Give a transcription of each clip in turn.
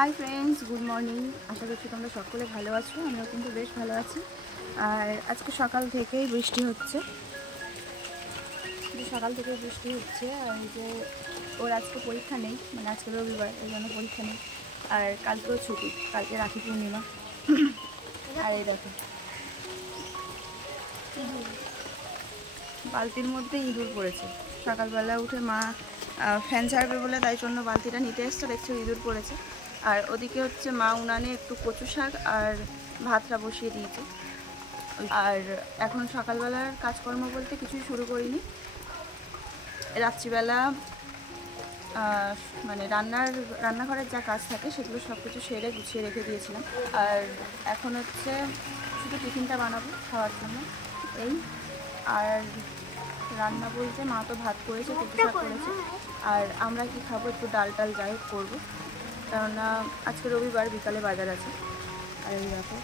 High friends, good morning. আশা করছি তোমরা সকলে ভালো আছো। আমিও কিন্তু বেশ ভালো আছি। আর আজকে সকাল থেকেই বৃষ্টি হচ্ছে, আর এই যে ওর আজকে পরীক্ষা নেই, মানে আজকে রবিবার, এই জন্য পরীক্ষা নেই। আর কালকেও ছুটি, কালকে রাখি পূর্ণিমা। আর এই দেখো বালতির মধ্যে ইঁদুর পড়েছে। সকালবেলা উঠে মা ফ্যান ছাড়বে বলে তাই জন্য বালতিটা নিতে এসছে, দেখছো ইঁদুর পড়েছে। আর ওদিকে হচ্ছে মা উনানে একটু কচু শাক আর ভাতটা বসিয়ে দিয়েছে। আর এখন সকালবেলার কাজকর্ম বলতে কিছুই শুরু করিনি। রাত্রিবেলা মানে রান্নাঘরের যা কাজ থাকে সেগুলো সব কিছু সেরে গুছিয়ে রেখে দিয়েছিলাম। আর এখন হচ্ছে শুধু টিফিনটা বানাবো খাওয়ার জন্য, এই। আর রান্না বলতে মা তো ভাত করেছে, কচু শাক করেছে। আর আমরা কি খাবো, একটু ডাল যাই হোক করবো, কেননা আজকে রবিবার, বিকালে বাজার আছে। আর এই দেখো,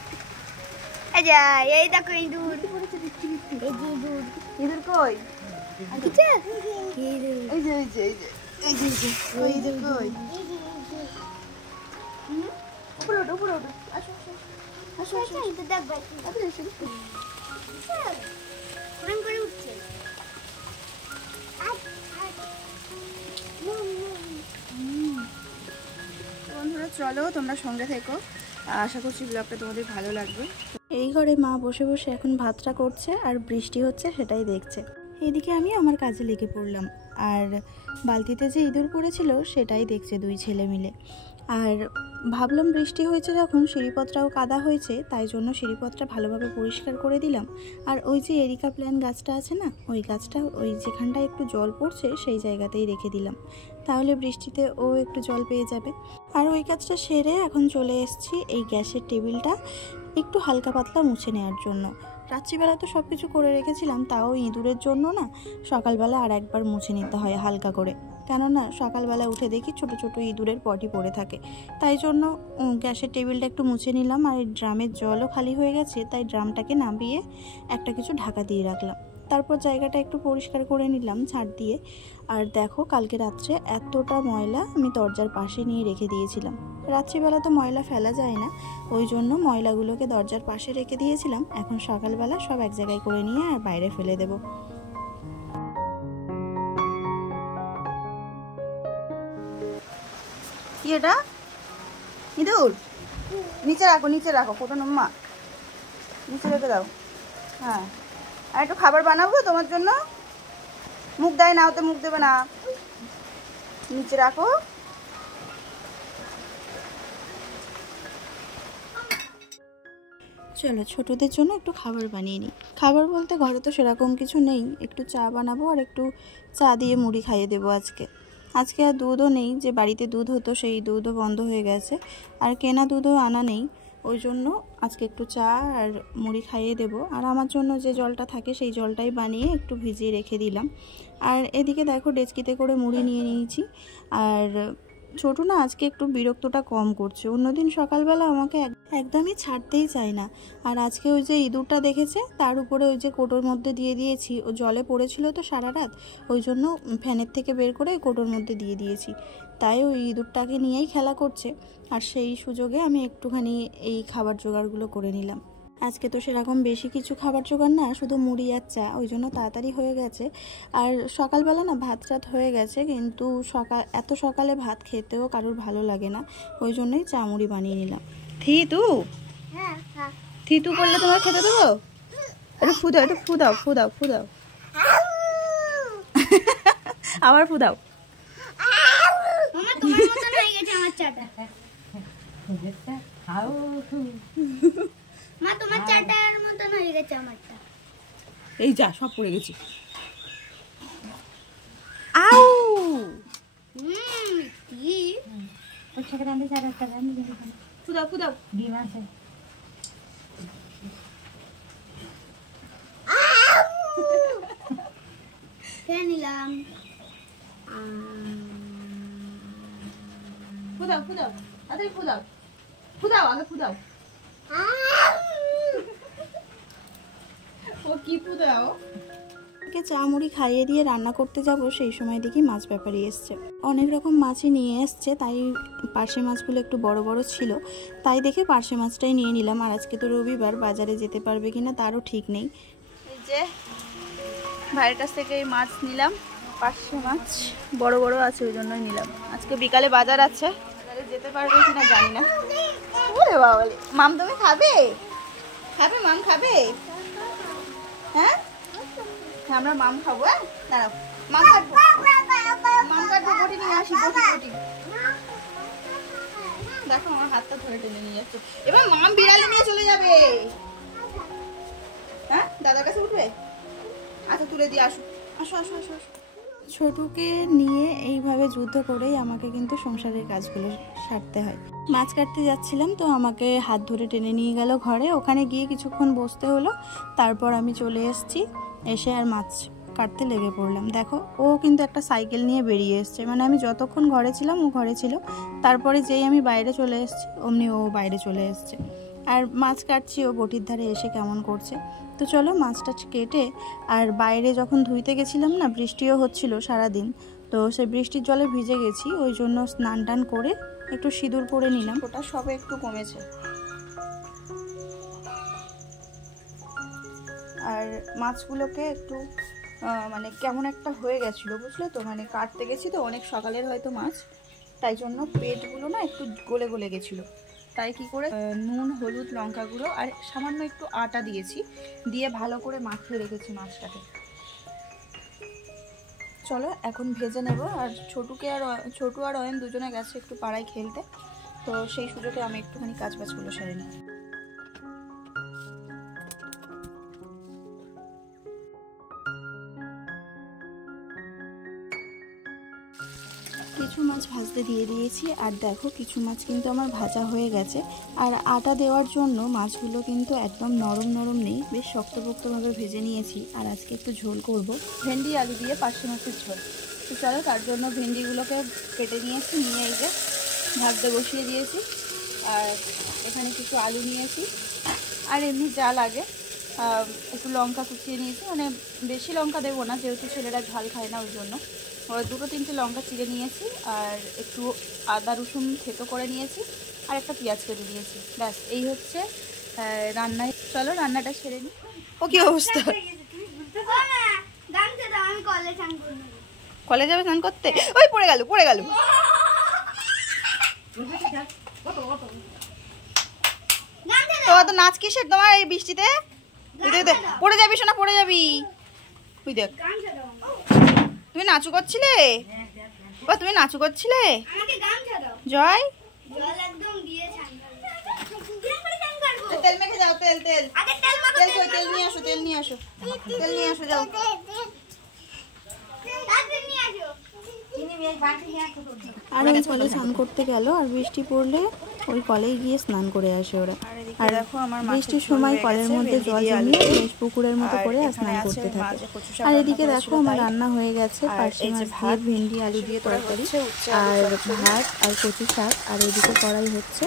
এই দেখো ইঁদুর ইঁদুর কই? এই যে কই? উপরে ওঠো, আসো। বন্ধুরা চলো, তোমরা সঙ্গে থেকো। আশা করছি ব্লগটা তোমাদের ভালো লাগবে। এই ঘরে মা বসে বসে এখন ভাতটা করছে আর বৃষ্টি হচ্ছে সেটাই দেখছে। এইদিকে আমি আমার কাজে লেগে পড়লাম। আর বালতিতে যে ইঁদুর পড়েছিল সেটাই দেখছে দুই ছেলে মিলে। আর ভাবলাম বৃষ্টি হয়েছে যখন, সিঁড়িপথটাও কাদা হয়েছে, তাই জন্য সিঁড়িপথটা ভালোভাবে পরিষ্কার করে দিলাম। আর ওই যে এরিকা প্ল্যান্ট গাছটা আছে না, ওই গাছটা ওই যেখানটায় একটু জল পড়ছে সেই জায়গাতেই রেখে দিলাম, তাহলে বৃষ্টিতে ও একটু জল পেয়ে যাবে। আর ওই কাজটা সেরে এখন চলে এসেছি এই গ্যাসের টেবিলটা একটু হালকা পাতলা মুছে নেওয়ার জন্য। রাত্রিবেলা তো সব কিছু করে রেখেছিলাম, তাও ইঁদুরের জন্য না সকালবেলা আর একবার মুছে নিতে হয় হালকা করে, কেননা সকালবেলা উঠে দেখি ছোট ছোট ইঁদুরের পটি পড়ে থাকে। তাই জন্য গ্যাসের টেবিলটা একটু মুছে নিলাম। আর ড্রামের জলও খালি হয়ে গেছে, তাই ড্রামটাকে নামিয়ে একটা কিছু ঢাকা দিয়ে রাখলাম। তারপর জায়গাটা একটু পরিষ্কার করে নিলাম ঝাড় দিয়ে। আর দেখো, কালকে রাত্রে এতটা ময়লা আমি দরজার পাশে নিয়ে রেখে দিয়েছিলাম। রাত্রিবেলা তো ময়লা ফেলা যায় না, ওই জন্য ময়লাগুলোকে দরজার পাশে রেখে দিয়েছিলাম। এখন সকালবেলা সব এক জায়গায় করে নিয়ে আর বাইরে ফেলে দেব। কি এটা? ইঁদুর? নিচে রাখো কত নম্মা, নিচে রেখে দাও। হ্যাঁ, আর একটু খাবার বানাবো তোমার জন্য। মুখ দেয় না, ওতে মুখ দেবে না, নিচে রাখো। চলো ছোটদের জন্য একটু খাবার বানিয়ে নিই। খাবার বলতে ঘরে তো সেরকম কিছু নেই, একটু চা বানাবো আর একটু চা দিয়ে মুড়ি খাইয়ে দেবো আজকে আর দুধও নেই, যে বাড়িতে দুধ হতো সেই দুধও বন্ধ হয়ে গেছে, আর কেনা দুধও আনা নেই। ওই জন্য আজকে একটু চা আর মুড়ি খাইয়ে দেবো। আর আমার জন্য যে জলটা থাকে সেই জলটাই বানিয়ে একটু ভিজিয়ে রেখে দিলাম। আর এদিকে দেখো ডেচকিতে করে মুড়ি নিয়ে নিয়েছি। আর ছোটো না আজকে একটু বিরক্তটা কম করছে, অন্যদিন সকালবেলা আমাকে একদমই ছাড়তেই চায় না। আর আজকে ওই যে ইঁদুরটা দেখেছে, তার উপরে ওই যে কোটোর মধ্যে দিয়ে দিয়েছি, ও জলে পড়েছিল তো সারা রাত, ওই জন্য ফ্যানের থেকে বের করে কোটোর মধ্যে দিয়ে দিয়েছি, তাই ওই ইঁদুরটাকে নিয়েই খেলা করছে। আর সেই সুযোগে আমি একটুখানি এই খাবার জোগাড়গুলো করে নিলাম। আজকে তো সেরকম বেশি কিছু খাবার জোগাড় না, শুধু মুড়ি আর চা, ওই জন্য তাড়াতাড়ি হয়ে গেছে। আর সকালবেলা না ভাত রাত হয়ে গেছে, কিন্তু এত সকালে ভাত খেতেও কারোর ভালো লাগে না, ওই জন্যই চা মুড়ি বানিয়ে নিলাম। থিতু করলে তোমার খেতে দেবো? একটু ফু দাও আবার ফু দাও। এই যা, সব পড়ে গেছি। ফুদাও ডিম আছে। নিলাম। ফুদাও আগে ফুদাও। ও কি ফুদাও? কে চা মুড়ি খাইয়ে দিয়ে রান্না করতে যাব সেই সময় দেখি মাছ ব্যাপারী এসছে। অনেক রকম মাছই নিয়ে এসছে, তাই পার্শে মাছগুলো একটু বড় বড় ছিল, তাই দেখে পার্শে মাছটাই নিয়ে নিলাম। আর আজকে তো রবিবার, বাজারে যেতে পারবে কিনা তারও ঠিক নেই। এই যে ভাইয়ের কাছ থেকে এই মাছ নিলাম, পার্শে মাছ বড় বড় আছে ওই জন্যই নিলাম। আজকে বিকালে বাজার আছে, বাজারে যেতে পারবে কিনা জানি না। ওরে বাবা, মাম তুমি খাবে? খাবে মাম, খাবে? হ্যাঁ আমরা মাম খাবো। হ্যাঁ দাঁড়াও, মাম কাটবো, মাম কাটবো, বটি নিয়ে আসি, বটি। দেখো আমার হাতটা ধরে টেনে নিয়ে যাচ্ছে। এবার মাম বিড়ালে নিয়ে চলে যাবে। হ্যাঁ দাদার কাছে উঠবে? আচ্ছা তুলে দিয়ে আসো, আসো আসো আসো। ছোটুকে নিয়ে এইভাবে যুদ্ধ করেই আমাকে কিন্তু সংসারের কাজগুলো সারতে হয়। মাছ কাটতে যাচ্ছিলাম, তো আমাকে হাত ধরে টেনে নিয়ে গেল ঘরে। ওখানে গিয়ে কিছুক্ষণ বসতে হলো, তারপর আমি চলে এসেছি। এসে আর মাছ কাটতে লেগে পড়লাম। দেখো ও কিন্তু একটা সাইকেল নিয়ে বেরিয়ে এসছে, মানে আমি যতক্ষণ ঘরে ছিলাম ও ঘরে ছিল, তারপরে যেই আমি বাইরে চলে এসেছি অমনি ও বাইরে চলে এসছে। আর মাছ কাটছি, ও বটির ধারে এসে কেমন করছে। তো চলো মাছটা কেটে, আর বাইরে যখন ধুইতে গেছিলাম না, বৃষ্টিও হচ্ছিল সারাদিন, তো সেই বৃষ্টির জলে ভিজে গেছি, ওই জন্য স্নান টান করে একটু সিঁদুর পরে নিলাম। ওটা সবে একটু কমেছে। আর মাছগুলোকে একটু মানে কেমন একটা হয়ে গেছিলো, বুঝলে তো, মানে কাটতে গেছি তো অনেক সকালের হয়তো মাছ, তাই জন্য পেটগুলো না একটু গলে গলে গেছিলো। তাই কি করে নুন, হলুদ, লঙ্কা গুঁড়ো আর সামান্য একটু আটা দিয়েছি, দিয়ে ভালো করে মাখিয়ে রেখেছি মাছটাকে। চলো এখন ভেজে নেব। আর ছোটু আর অয়ন দুজনে গেছে একটু পাড়ায় খেলতে, তো সেই সুযোগে আমি একটুখানি কাজ বাজগুলো সেরে নিই। কিছু মাছ ভাজতে দিয়ে দিয়েছি, আর দেখো কিছু মাছ কিন্তু আমার ভাজা হয়ে গেছে। আর আটা দেওয়ার জন্য মাছগুলো কিন্তু একদম নরম নরম নেই, বেশ শক্তপোক্তভাবে ভেজে নিয়েছি। আর আজকে একটু ঝোল করব, ভেন্ডি আলু দিয়ে পার্শে মাছের ঝোল। তো চলো তার জন্য ভেন্ডিগুলোকে কেটে নিয়েছি, নিয়ে এই যে ভাজতে বসিয়ে দিয়েছি। আর এখানে কিছু আলু নিয়েছি, আর এমনি যা লাগে একটু লঙ্কা কুচিয়ে নিয়েছি, মানে বেশি লঙ্কা দেবো না যেহেতু ছেলেরা ঝাল খায় না, ওই জন্য দুটো তিনটে লঙ্কা চিড়ে নিয়েছি, আর একটু আদা রসুন থেতো করে নিয়েছি, আর একটা পেঁয়াজ কেটে নিয়েছি। ব্যাস এই হচ্ছে রান্নায়। চলো রান্নাটা সেরে নিই। ও কি অবস্থা? কলে যাবে স্নান করতে? ওই পড়ে গেল। তোমার তো নাচ কিসের তোমার এই বৃষ্টিতে? পড়ে যাবি সোনা, পড়ে যাবি। তুই দেখ, তুমি নাচু করছিলে? তুমি নাচু করছিলে? জয় তেল মেখে যাও, তেল নিয়ে আসো যাও। আর ওই কলে স্নান করতে গেল, আর বৃষ্টি পড়লে ওই কলেই গিয়ে স্নান করে আসে ওরা। আর দেখো আমার বৃষ্টির সময় কলের মধ্যে জল জমিয়ে বেশ পুকুরের মতো করে স্নান করতে থাকে। আর এদিকে দেখো আমার রান্না হয়ে গেছে, পার্শে মাছ দিয়ে ভেন্ডি আলু দিয়ে তরকারি, আর ভাত আর কচু শাক। আর এদিকে কড়াই হচ্ছে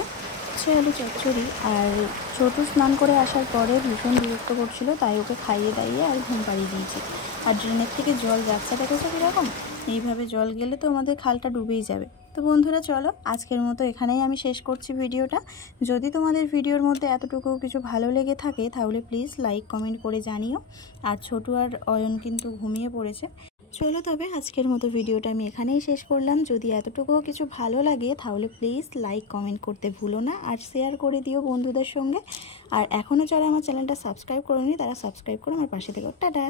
আলু চচ্চড়ি। আর ছোটু স্নান করে আসার পরে ভীষণ বিরক্ত করছিল, তাই ওকে খাইয়ে দাইয়ে আর ঘুম পাড়িয়ে দিয়েছি। আর ড্রেনের থেকে জল যাচ্ছে, দেখেছো কীরকম? এইভাবে জল গেলে তো আমাদের খালটা ডুবেই যাবে। তো বন্ধুরা চলো আজকের মতো এখানেই আমি শেষ করছি ভিডিওটা। যদি তোমাদের ভিডিওর মধ্যে এতটুকু কিছু ভালো লেগে থাকে তাহলে প্লিজ লাইক কমেন্ট করে জানিও। আর ছোটু আর অয়ন কিন্তু ঘুমিয়ে পড়েছে। চলো তবে আজকের মতো ভিডিওটা আমি এখানেই শেষ করলাম। যদি এতটুকুও কিছু ভালো লাগে তাহলে প্লিজ লাইক কমেন্ট করতে ভুলো না, আর শেয়ার করে দিও বন্ধুদের সঙ্গে। আর এখনও যারা আমার চ্যানেলটা সাবস্ক্রাইব করেনি তারা সাবস্ক্রাইব করে আমার পাশে থেকো। টাটা।